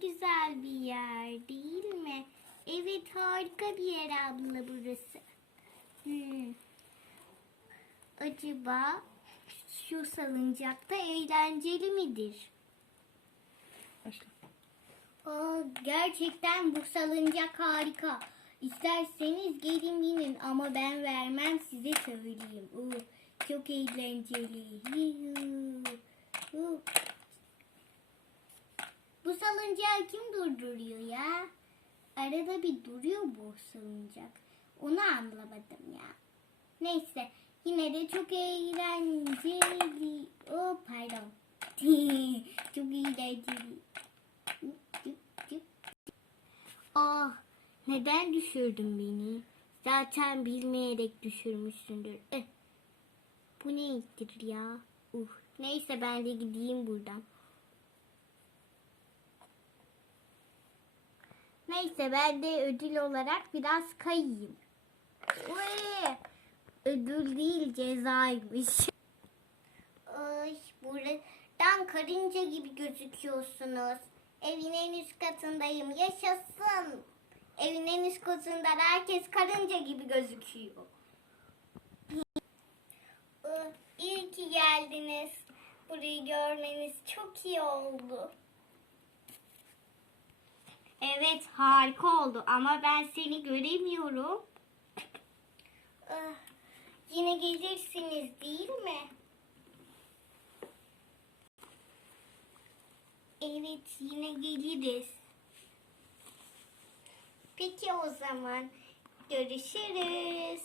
güzel bir yer değil mi? Evet harika bir yer abla burası. Hmm. Acaba şu salıncakta eğlenceli midir? Başla. Aa, gerçekten bu salıncak harika. İsterseniz gelin binin ama ben vermem size söyleyeyim. Oo, çok eğlenceli. Yuhu. Hu. Bu salıncağı kim durduruyor ya? Arada bir duruyor bu salıncak. Onu anlamadım ya. Neyse yine de çok eğlenceli. Oh pardon. çok eğlenceli. Ah, neden düşürdün beni? Zaten bilmeyerek düşürmüşsündür. Eh, bu neydir ya? Uh, neyse ben de gideyim buradan. Neyse ben de ödül olarak biraz kayayım. Uy, ödül değil cezaymış. Ay, buradan karınca gibi gözüküyorsunuz. Evin en üst katındayım. Yaşasın. Evin en üst katında herkes karınca gibi gözüküyor. İyi ki geldiniz. Burayı görmeniz çok iyi oldu. Evet harika oldu ama ben seni göremiyorum. Ah, Yine gelirsiniz değil mi? Evet yine geliriz. Peki o zaman görüşürüz.